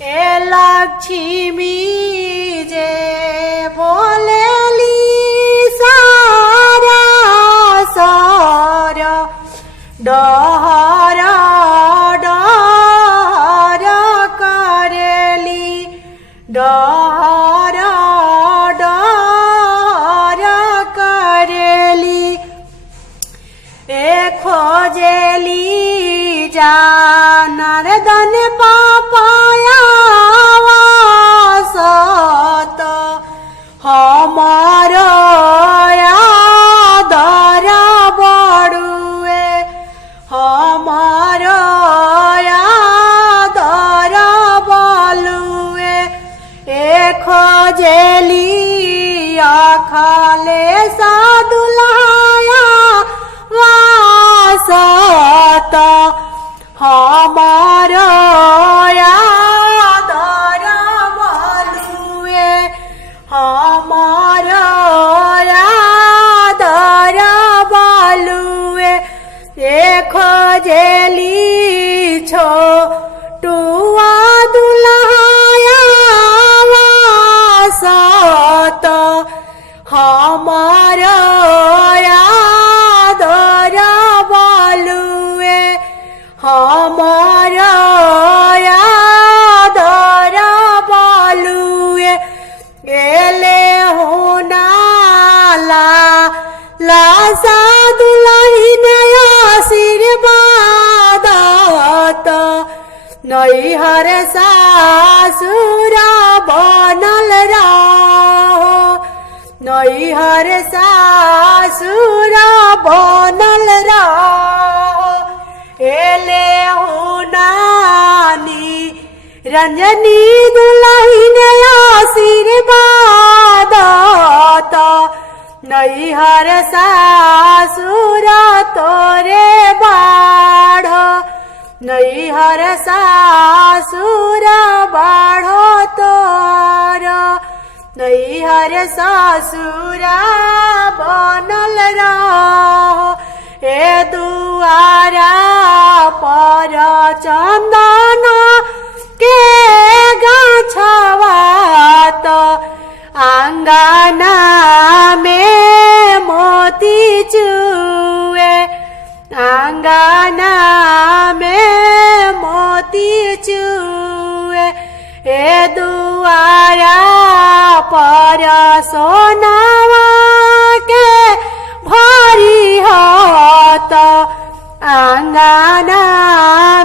এ লক্ষ্মী যে বলেলি সারা সর ডহর ডহর করেলি ডহর ডহর করেলি এ খোঁজেলি জানার দন পাপায়া সত হমার আদর বড়ুয়ে হমার আদর বলুয়ে এ খোঁজেলি আখালে সাদুলায়া সত হমার আদর বলুয়ে হমার আদর বলুয়ে এ খোঁজেলি ছোটুয়া দুলায়া সত হমার আদর বলুয়ে হমার আদর বলুয়ে এলে হোনালা লাসা দুলাহিনে আশীর্বাদত নৈহর সাসুরা বনল রাহ নৈহর সাসুরা বনল রাহ এলে হোনানি রঞ্জনী দুলাহিনে আশীর্বাদত নৈহর সাসুর তোরে বাঢ় নৈহর সাসুর বাঢ় তোর নৈহর সাসুর বনল রাহ এ দুয়ারা पर चंदन के गाछवात आंगना में मोती चुए आंगना में मोती चुए ए दुआरा पर सोनावा के भरी होत आंगना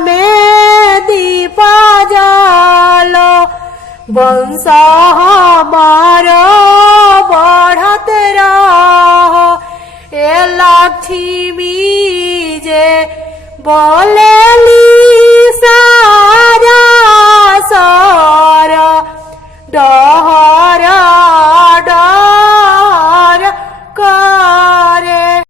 में दीप जलो वंश हमार बढ़त रहो ए लक्ष्मी जे बोलेली सारा सर